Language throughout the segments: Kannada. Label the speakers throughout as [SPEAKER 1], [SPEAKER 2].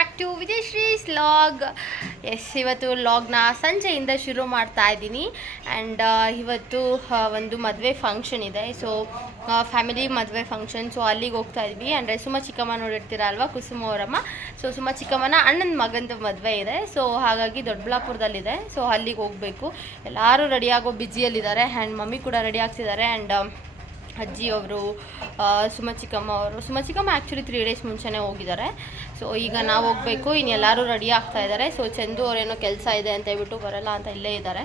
[SPEAKER 1] Back to Vijayashree's log S ಇವತ್ತು ಲಾಗ್ನ ಸಂಜೆಯಿಂದ ಶುರು ಮಾಡ್ತಾ ಇದ್ದೀನಿ. ಆ್ಯಂಡ್ ಇವತ್ತು ಒಂದು ಮದುವೆ ಫಂಕ್ಷನ್ ಇದೆ. ಸೊ ಫ್ಯಾಮಿಲಿ ಮದುವೆ ಫಂಕ್ಷನ್ ಸೊ ಅಲ್ಲಿಗೆ ಹೋಗ್ತಾ ಇದ್ವಿ. ಅಂದರೆ ಸುಮ ಚಿಕ್ಕಮ್ಮ ನೋಡಿರ್ತೀರ ಅಲ್ವಾ ಕುಸುಮ ಅವರಮ್ಮ? ಸೊ ಸುಮ ಚಿಕ್ಕಮ್ಮನ ಅಣ್ಣನ ಮಗಂದು ಮದುವೆ ಇದೆ. ಸೊ ಹಾಗಾಗಿ ದೊಡ್ಡಬಳ್ಳಾಪುರದಲ್ಲಿದೆ. ಸೊ ಅಲ್ಲಿಗೆ ಹೋಗಬೇಕು. ಎಲ್ಲರೂ ರೆಡಿಯಾಗೋ ಬ್ಯುಸಿಯಲ್ಲಿದ್ದಾರೆ ಆ್ಯಂಡ್ ಮಮ್ಮಿ ಕೂಡ ರೆಡಿ ಆಗ್ತಿದ್ದಾರೆ. ಆ್ಯಂಡ್ ಅಜ್ಜಿ ಅವರು ಸುಮ ಚಿಕ್ಕಮ್ಮ ಅವರು. ಸುಮ ಚಿಕ್ಕಮ್ಮ ಆ್ಯಕ್ಚುಲಿ ತ್ರೀ ಡೇಸ್ ಮುಂಚೆನೇ ಹೋಗಿದ್ದಾರೆ. ಸೊ ಈಗ ನಾವು ಹೋಗಬೇಕು. ಇನ್ನು ಎಲ್ಲರೂ ರೆಡಿ ಆಗ್ತಾ ಇದ್ದಾರೆ ಸೊ ಚಂದು ಅವರೇನೋ ಕೆಲಸ ಇದೆ ಅಂತ ಹೇಳ್ಬಿಟ್ಟು ಬರಲ್ಲ ಅಂತ ಇಲ್ಲೇ ಇದ್ದಾರೆ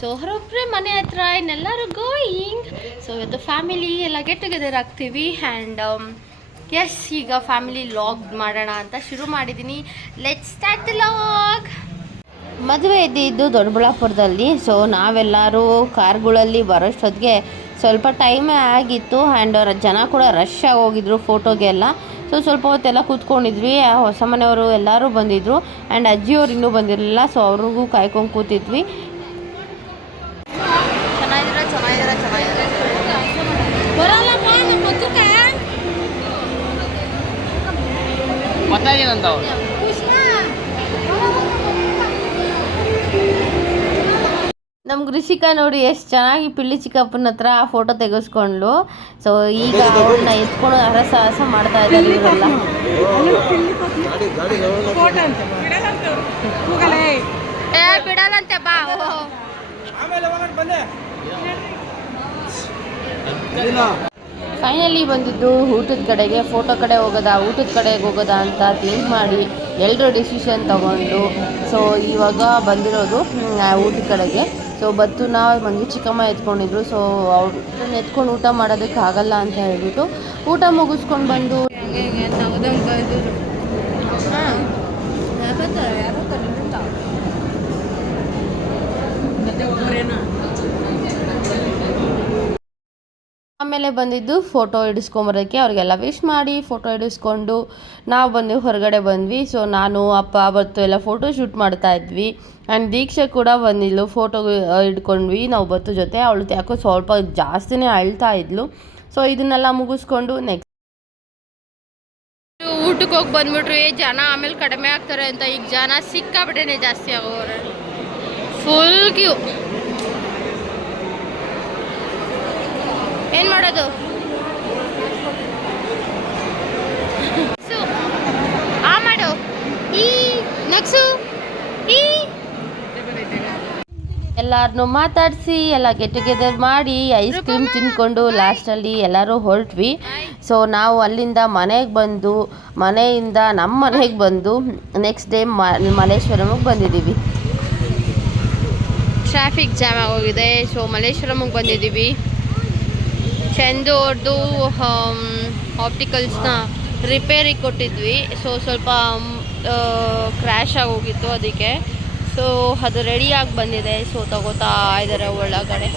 [SPEAKER 1] ಸೊ ಹೊರೊಬ್ಬರೆ ಮನೆ ಹತ್ರ ಇನ್ನೆಲ್ಲರೂ ಗೋಯಿಂಗ್ ಸೊ ಇವತ್ತು ಫ್ಯಾಮಿಲಿ ಎಲ್ಲ ಗೆಟ್ ಟುಗೆದರ್ ಆಗ್ತೀವಿ ಆ್ಯಂಡ್ ಎಸ್ ಈಗ ಫ್ಯಾಮಿಲಿ ಲಾಗ್ ಮಾಡೋಣ ಅಂತ ಶುರು ಮಾಡಿದ್ದೀನಿ ಲೆಟ್ ಸ್ಟಾರ್ಟ್ ಲಾಗ್ ಮದುವೆ ಇದ್ದಿದ್ದು ದೊಡ್ಡಬಳ್ಳಾಪುರದಲ್ಲಿ. ಸೊ ನಾವೆಲ್ಲರೂ ಕಾರ್ಗಳಲ್ಲಿ ಬರೋಷ್ಟೊತ್ತಿಗೆ ಸ್ವಲ್ಪ ಟೈಮೇ ಆಗಿತ್ತು. ಆ್ಯಂಡ್ ಜನ ಕೂಡ ರಶ್ ಆಗಿ ಹೋಗಿದ್ರು ಫೋಟೋಗೆಲ್ಲ ಸೊ ಸ್ವಲ್ಪ ಹೊತ್ತೆಲ್ಲ ಕೂತ್ಕೊಂಡಿದ್ವಿ. ಆ ಹೊಸ ಮನೆಯವರು ಎಲ್ಲರೂ ಬಂದಿದ್ದರು ಆ್ಯಂಡ್ ಅಜ್ಜಿಯವ್ರು ಇನ್ನೂ ಬಂದಿರಲಿಲ್ಲ. ಸೊ ಅವ್ರಿಗೂ ಕಾಯ್ಕೊಂಡು ಕೂತಿದ್ವಿ. ಚೆನ್ನಾಗಿದ್ರೆ ನಮ್ಮ ಕೃಷಿಕ ನೋಡಿ ಎಷ್ಟು ಚೆನ್ನಾಗಿ ಪಿಳ್ಳಿ ಚಿಕ್ಕಪ್ಪನ ಹತ್ರ ಫೋಟೋ ತೆಗೆಸ್ಕೊಂಡ್ಲು. ಸೊ ಈಗ ಅವ್ರನ್ನ ಎತ್ಕೊಂಡು ಹರಸಾಹಸ ಮಾಡ್ತಾ ಇದ್ದಾರೆ ಇವರೆಲ್ಲ. ಏ ಬಿಡಲ್ಲಂತೆ ಬಾ. ಫೈನಲಿ ಬಂದಿದ್ದು ಊಟದ ಕಡೆಗೆ ಫೋಟೋ ಕಡೆ ಹೋಗೋದಾ ಊಟದ ಕಡೆಗೆ ಹೋಗೋದಾ ಅಂತ ಥಿಂಕ್ ಮಾಡಿ ಎಲ್ಲರೂ ಡಿಸಿಷನ್ ತಗೊಂಡು. ಸೊ ಇವಾಗ ಬಂದಿರೋದು ಊಟದ ಕಡೆಗೆ. ಸೊ ಬತ್ತು ನಾವು ಮಂಜು ಚಿಕ್ಕಮ್ಮ ಎತ್ಕೊಂಡಿದ್ರು. ಸೊ ಅವ್ರನ್ನ ಎತ್ಕೊಂಡು ಊಟ ಮಾಡೋದಕ್ಕೆ ಆಗಲ್ಲ ಅಂತ ಹೇಳ್ಬಿಟ್ಟು ಊಟ ಮುಗಿಸ್ಕೊಂಡು ಬಂದು ಆಮೇಲೆ ಬಂದಿದ್ದು ಫೋಟೋ ಹಿಡಿಸ್ಕೊಂಬರೋಕ್ಕೆ ಅವ್ರಿಗೆಲ್ಲ ವಿಶ್ ಮಾಡಿ ಫೋಟೋ ಹಿಡಿಸ್ಕೊಂಡು ನಾವು ಬಂದು ಹೊರಗಡೆ ಬಂದ್ವಿ. ಸೊ ನಾನು, ಅಪ್ಪ, ಅವತ್ತು ಎಲ್ಲ ಫೋಟೋ ಶೂಟ್ ಮಾಡ್ತಾ ಇದ್ವಿ. ಆ್ಯಂಡ್ ದೀಕ್ಷೆ ಕೂಡ ಬಂದಿದ್ಲು ಫೋಟೋ ಹಿಡ್ಕೊಂಡ್ವಿ. ನಾವು ಬತ್ತು ಜೊತೆ. ಅವಳು ಯಾಕೋ ಸ್ವಲ್ಪ ಜಾಸ್ತಿನೇ ಅಳ್ತಾ ಇದ್ಲು. ಸೊ ಇದನ್ನೆಲ್ಲ ಮುಗಿಸ್ಕೊಂಡು ನೆಕ್ಸ್ಟ್ ಊಟಕ್ಕೆ ಹೋಗಿ ಬಂದ್ಬಿಟ್ರು. ಜನ ಆಮೇಲೆ ಕಡಿಮೆ ಆಗ್ತಾರೆ ಅಂತ. ಈಗ ಜನ ಸಿಕ್ಕಾಬಿಟ್ಟೇನೆ ಜಾಸ್ತಿ ಆಗೋರು ಫುಲ್ ಕ್ಯೂ ಏನ್ ಮಾಡೋದು? ಸು, ಆ ಮಾಡು. ಈ ಈ. ಎಲ್ಲಾರನ್ನೂ ಮಾತಾಡಿಸಿ ಎಲ್ಲ ಗೆಟ್ ಟುಗೆದರ್ ಮಾಡಿ ಐಸ್ ಕ್ರೀಮ್ ತಿನ್ಕೊಂಡು ಲಾಸ್ಟಲ್ಲಿ ಎಲ್ಲರೂ ಹೊರಟ್ವಿ. ಸೊ ನಾವು ಅಲ್ಲಿಂದ ಮನೆಗೆ ಬಂದು ಮನೆಯಿಂದ ನಮ್ಮ ಮನೆಗೆ ಬಂದು ನೆಕ್ಸ್ಟ್ ಡೇ ಮಲ್ಲೇಶ್ವರಮಿಗೆ ಬಂದಿದ್ದೀವಿ ಟ್ರಾಫಿಕ್ ಜಾಮ್ ಆಗೋಗಿದೆ. ಸೊ ಮಲ್ಲೇಶ್ವರಮಿಗೆ ಬಂದಿದ್ದೀವಿ ಚಂದು ಅವ್ರದ್ದು ಆಪ್ಟಿಕಲ್ಸ್ನ ರಿಪೇರಿಗೆ ಕೊಟ್ಟಿದ್ವಿ. ಸೊ ಸ್ವಲ್ಪ ಕ್ರ್ಯಾಶ್ ಆಗೋಗಿತ್ತು ಅದಕ್ಕೆ. ಸೊ ಅದು ರೆಡಿಯಾಗಿ ಬಂದಿದೆ. ಸೊ ತಗೋತಾ ಇದ್ದಾರೆ ಒಳಗಡೆ.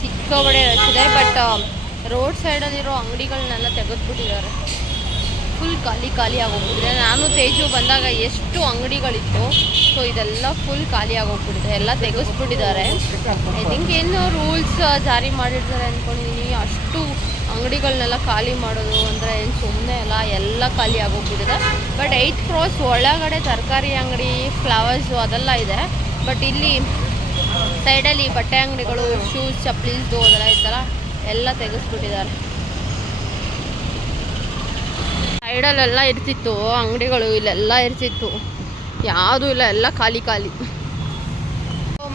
[SPEAKER 1] ಸಿಕ್ಕೋಬಡೆ ರಶ್ ಬಟ್ ರೋಡ್ ಸೈಡಲ್ಲಿರೋ ಅಂಗಡಿಗಳನ್ನೆಲ್ಲ ತೆಗೆದ್ಬಿಟ್ಟಿದ್ದಾರೆ. ಫುಲ್ ಖಾಲಿ ಖಾಲಿ ಆಗೋಗ್ಬಿಟ್ಟಿದೆ. ನಾನು ತೇಜು ಬಂದಾಗ ಎಷ್ಟು ಅಂಗಡಿಗಳಿತ್ತು ಸೊ ಇದೆಲ್ಲ ಫುಲ್ ಖಾಲಿ ಆಗೋಗ್ಬಿಟ್ಟಿದೆ. ಎಲ್ಲ ತೆಗೆಸ್ಬಿಟ್ಟಿದ್ದಾರೆ. ಐ ಥಿಂಕ್ ಏನು ರೂಲ್ಸ್ ಜಾರಿ ಮಾಡಿರ್ತಾರೆ ಅಂದ್ಕೊಂಡಿದ್ದೀನಿ ಅಷ್ಟು ಅಂಗಡಿಗಳನ್ನೆಲ್ಲ ಖಾಲಿ ಮಾಡೋದು ಅಂದರೆ ಏನು ಸುಮ್ಮನೆ ಅಲ್ಲ, ಎಲ್ಲ ಖಾಲಿ ಆಗೋಗ್ಬಿಟ್ಟಿದೆ. ಬಟ್ ಏಯ್ತ್ ಕ್ರಾಸ್ ಒಳಗಡೆ ತರಕಾರಿ ಅಂಗಡಿ ಫ್ಲವರ್ಸು ಅದೆಲ್ಲ ಇದೆ. ಬಟ್ ಇಲ್ಲಿ ಸೈಡಲ್ಲಿ ಬಟ್ಟೆ ಅಂಗಡಿಗಳು ಶೂಸ್ ಚಪ್ಪಲಿಸ್ದು ಅದೆಲ್ಲ ಇತ್ತಲ್ಲ ಎಲ್ಲ ತೆಗೆಸ್ಬಿಟ್ಟಿದ್ದಾರೆ. ಸೈಡಲ್ಲೆಲ್ಲ ಇರ್ತಿತ್ತು, ಅಂಗಡಿಗಳು ಇಲ್ಲೆಲ್ಲ ಇರ್ತಿತ್ತು. ಯಾವುದೂ ಇಲ್ಲ, ಎಲ್ಲ ಖಾಲಿ ಖಾಲಿ.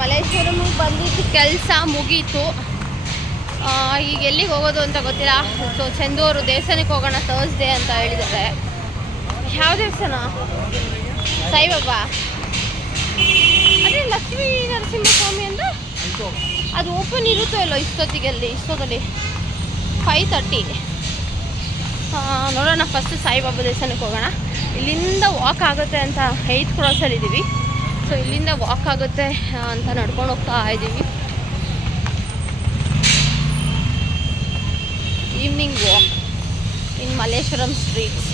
[SPEAKER 1] ಮಲೇಶ್ವರಮಿಗೆ ಬಂದಿದ್ದು ಕೆಲಸ ಮುಗೀತು. ಈಗ ಎಲ್ಲಿಗೆ ಹೋಗೋದು ಅಂತ ಗೊತ್ತಿಲ್ಲ. ಸೊ ಚಂದೂರು ದೇವಸ್ಥಾನಕ್ಕೆ ಹೋಗೋಣ ಥರ್ಸ್ಡೇ ಅಂತ ಹೇಳಿದ್ದಾರೆ. ಯಾವ ದೇವಸ್ಥಾನ? ಸಾಯಿಬಾಬಾ? ಅದೇ ಲಕ್ಷ್ಮೀ ನರಸಿಂಹಸ್ವಾಮಿ ಅಂತ ಅದು ಓಪನ್ ಇರುತ್ತೋ ಇಲ್ಲೋ ಇಷ್ಟೊತ್ತಿಗೆ ಅಲ್ಲಿ ಇಷ್ಟೊತ್ತಲ್ಲಿ ಫೈವ್ ತರ್ಟಿ ನೋಡೋಣ ಫಸ್ಟ್ ಸಾಯಿಬಾಬಾ ದೇವಸ್ಥಾನಕ್ಕೆ ಹೋಗೋಣ. ಇಲ್ಲಿಂದ ವಾಕ್ ಆಗುತ್ತೆ ಅಂತ ಏಯ್ತ್ ಕ್ರಾಸಲ್ಲಿ ಇದ್ದೀವಿ ಸೊ ಇಲ್ಲಿಂದ ವಾಕ್ ಆಗುತ್ತೆ ಅಂತ ನಡ್ಕೊಂಡು ಹೋಗ್ತಾ ಇದ್ದೀವಿ evening walk in Malleshwaram streets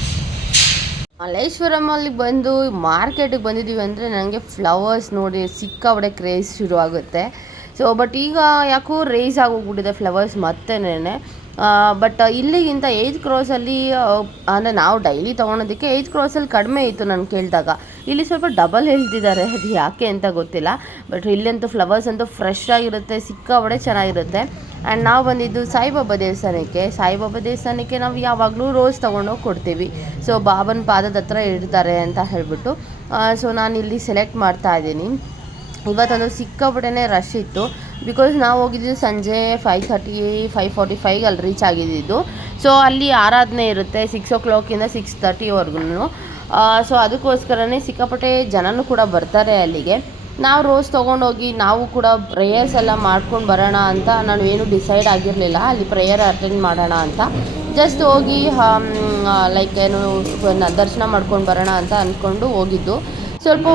[SPEAKER 1] ಮಲ್ಲೇಶ್ವರಮಲ್ಲಿ ಬಂದು ಮಾರ್ಕೆಟಿಗೆ ಬಂದಿದ್ದೀವಿ ಅಂದರೆ ನನಗೆ ಫ್ಲವರ್ಸ್ ನೋಡಿ ಸಿಕ್ಕಾಬಡೆ ಕ್ರೇಜ್ ಶುರು ಆಗುತ್ತೆ ಸೊ ಬಟ್ ಈಗ ಯಾಕೋ ರೇಸ್ ಆಗೋಗ್ಬಿಟ್ಟಿದೆ ಫ್ಲವರ್ಸ್ ಮತ್ತೆನೇ ಬಟ್ ಇಲ್ಲಿಗಿಂತ ಏಜ್ ಕ್ರಾಸಲ್ಲಿ ಅಂದರೆ ನಾವು ಡೈಲಿ ತೊಗೊಳೋದಕ್ಕೆ ಏಜ್ ಕ್ರಾಸಲ್ಲಿ ಕಡಿಮೆ ಇತ್ತು ನಾನು ಕೇಳಿದಾಗ. ಇಲ್ಲಿ ಸ್ವಲ್ಪ ಡಬಲ್ ಹೇಳ್ತಿದ್ದಾರೆ, ಅದು ಯಾಕೆ ಅಂತ ಗೊತ್ತಿಲ್ಲ. ಬಟ್ ಇಲ್ಲಂತೂ ಫ್ಲವರ್ಸ್ ಅಂತೂ ಫ್ರೆಶ್ ಆಗಿರುತ್ತೆ ಸಿಕ್ಕಾಬಡೆ ಚೆನ್ನಾಗಿರುತ್ತೆ. ಆ್ಯಂಡ್ ನಾವು ಬಂದಿದ್ದು ಸಾಯಿಬಾಬಾ ದೇವಸ್ಥಾನಕ್ಕೆ. ಸಾಯಿಬಾಬಾ ದೇವಸ್ಥಾನಕ್ಕೆ ನಾವು ಯಾವಾಗಲೂ ರೋಸ್ ತೊಗೊಂಡೋಗಿ ಕೊಡ್ತೀವಿ. ಸೊ ಬಾಬನ್ ಪಾದದ ಹತ್ರ ಇಡ್ತಾರೆ ಅಂತ ಹೇಳಿಬಿಟ್ಟು. ಸೊ ನಾನು ಇಲ್ಲಿ ಸೆಲೆಕ್ಟ್ ಮಾಡ್ತಾ ಇದ್ದೀನಿ. ಇವತ್ತೊಂದು ಸಿಕ್ಕಾಪಟ್ಟೆ ರಶ್ ಇತ್ತು. ಬಿಕಾಸ್ ನಾವು ಹೋಗಿದ್ದು ಸಂಜೆ ಫೈವ್ ಥರ್ಟಿ ಫೈವ್ ಫಾರ್ಟಿ ಫೈವ್ಗೆ ಅಲ್ಲಿ ರೀಚ್ ಆಗಿದ್ದಿದ್ದು ಸೊ ಅಲ್ಲಿ ಆರಾಧನೆ ಇರುತ್ತೆ ಸಿಕ್ಸ್ ಓ ಕ್ಲಾಕಿಂದ ಸಿಕ್ಸ್ ತರ್ಟಿವರೆಗೂ ಸೊ ಅದಕ್ಕೋಸ್ಕರನೇ ಸಿಕ್ಕಾಪಟ್ಟೆ ಜನನೂ ಕೂಡ ಬರ್ತಾರೆ ಅಲ್ಲಿಗೆ. ನಾವು ರೋಸ್ ತೊಗೊಂಡೋಗಿ ನಾವು ಕೂಡ ಪ್ರೇಯರ್ಸ್ ಎಲ್ಲ ಮಾಡ್ಕೊಂಡು ಬರೋಣ ಅಂತ ನಾನು ಏನು ಡಿಸೈಡ್ ಆಗಿರಲಿಲ್ಲ. ಅಲ್ಲಿ ಪ್ರೇಯರ್ ಅಟೆಂಡ್ ಮಾಡೋಣ ಅಂತ. ಜಸ್ಟ್ ಹೋಗಿ ಲೈಕ್ ಏನು, ದರ್ಶನ ಮಾಡ್ಕೊಂಡು ಬರೋಣ ಅಂತ ಅಂದ್ಕೊಂಡು ಹೋಗಿದ್ದು. ಸ್ವಲ್ಪ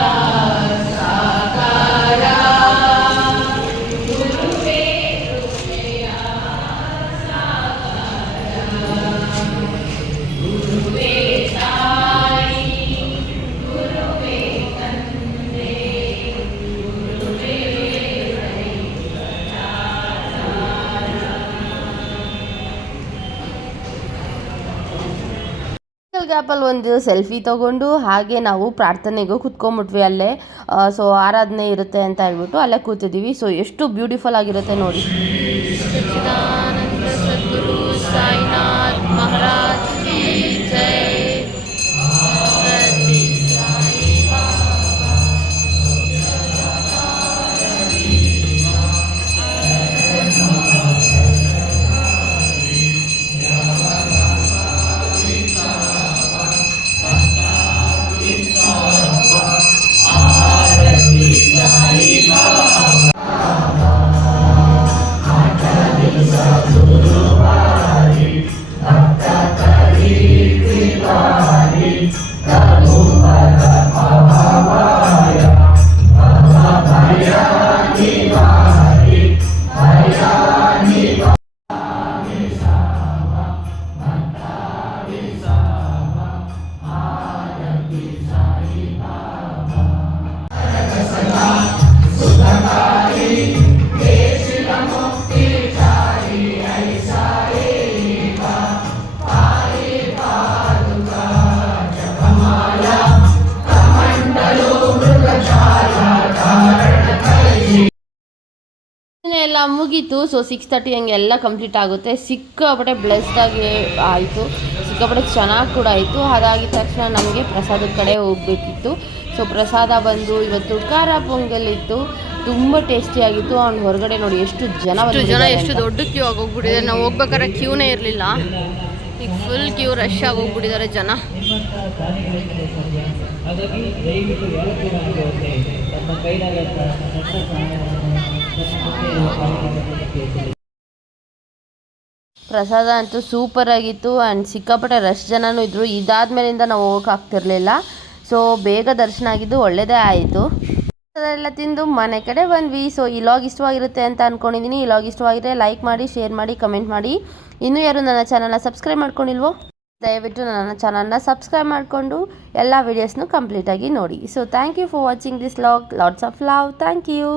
[SPEAKER 1] 감사합니다. ಗ್ಯಾಪಲ್ಲಿ ಒಂದು ಸೆಲ್ಫಿ ತೊಗೊಂಡು ಹಾಗೆ ನಾವು ಪ್ರಾರ್ಥನೆಗೂ ಕುತ್ಕೊಂಬಿಟ್ವಿ ಅಲ್ಲೇ. ಸೊ ಆರಾಧನೆ ಇರುತ್ತೆ ಅಂತ ಹೇಳ್ಬಿಟ್ಟು ಅಲ್ಲೇ ಕೂತಿದ್ದೀವಿ. ಸೊ ಎಷ್ಟು ಬ್ಯೂಟಿಫುಲ್ ಆಗಿರುತ್ತೆ ನೋಡಿ. ಎಲ್ಲ ಮುಗೀತು. ಸೊ ಸಿಕ್ಸ್ ತರ್ಟಿ ಹಂಗೆ ಎಲ್ಲ ಕಂಪ್ಲೀಟ್ ಆಗುತ್ತೆ. ಸಿಕ್ಕಾಪಟ್ಟೆ ಬ್ಲೆಸ್ಡ್ ಆಗಿ ಆಯಿತು. ಸಿಕ್ಕಾಪಟ್ಟೆ ಚೆನ್ನಾಗಿ ಕೂಡ ಆಯಿತು. ಅದಾಗಿದ ತಕ್ಷಣ ನಮಗೆ ಪ್ರಸಾದದ ಕಡೆ ಹೋಗ್ಬೇಕಿತ್ತು. ಸೊ ಪ್ರಸಾದ ಬಂದು ಇವತ್ತು ಖಾರ ಪೊಂಗಲ್ ಇತ್ತು ತುಂಬ ಟೇಸ್ಟಿಯಾಗಿತ್ತು ಅವ್ನು ಹೊರಗಡೆ ನೋಡಿ ಎಷ್ಟು ಜನ
[SPEAKER 2] ಎಷ್ಟು ಜನ ಎಷ್ಟು ದೊಡ್ಡ ಕ್ಯೂ ಆಗೋಗ್ಬಿಟ್ಟಿದೆ. ನಾವು ಹೋಗ್ಬೇಕಾದ್ರೆ ಕ್ಯೂನೇ ಇರಲಿಲ್ಲ. ಈಗ ಫುಲ್ ಕ್ಯೂ ರಶ್ ಆಗೋಗ್ಬಿಟ್ಟಿದ್ದಾರೆ ಜನ.
[SPEAKER 3] ಹಾಗಾಗಿ ದಯವಿಟ್ಟು
[SPEAKER 1] ಪ್ರಸಾದ ಅಂತೂ ಸೂಪರ್ ಆಗಿತ್ತು ಆ್ಯಂಡ್ ಸಿಕ್ಕಾಪಟ್ಟೆ ರಶ್ ಜನನೂ ಇದ್ದರು ಇದಾದ್ಮೇಲಿಂದ ನಾವು ಹೋಗಕ್ಕೆ ಆಗ್ತಿರ್ಲಿಲ್ಲ. ಸೊ ಬೇಗ ದರ್ಶನ ಆಗಿದ್ದು ಒಳ್ಳೆಯದೇ ಆಯಿತು. ಎಲ್ಲ ತಿಂದು ಮನೆ ಕಡೆ ಬಂದ್ವಿ. ಸೊ ಈ ಲಾಗ್ ಇಷ್ಟವಾಗಿರುತ್ತೆ ಅಂತ ಅಂದ್ಕೊಂಡಿದ್ದೀನಿ ಈ ಲಾಗ್ ಇಷ್ಟವಾಗಿದ್ರೆ ಲೈಕ್ ಮಾಡಿ ಶೇರ್ ಮಾಡಿ ಕಮೆಂಟ್ ಮಾಡಿ. ಇನ್ನೂ ಯಾರು ನನ್ನ ಚಾನಲ್ನ ಸಬ್ಸ್ಕ್ರೈಬ್ ಮಾಡ್ಕೊಂಡಿಲ್ವೋ, ದಯವಿಟ್ಟು ನನ್ನ ಚಾನಲ್ನ ಸಬ್ಸ್ಕ್ರೈಬ್ ಮಾಡಿಕೊಂಡು ಎಲ್ಲ ವೀಡಿಯೋಸ್ನು ಕಂಪ್ಲೀಟಾಗಿ ನೋಡಿ. So thank you for watching this log lots of love thank you